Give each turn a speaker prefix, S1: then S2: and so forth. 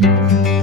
S1: Thank mm -hmm. you.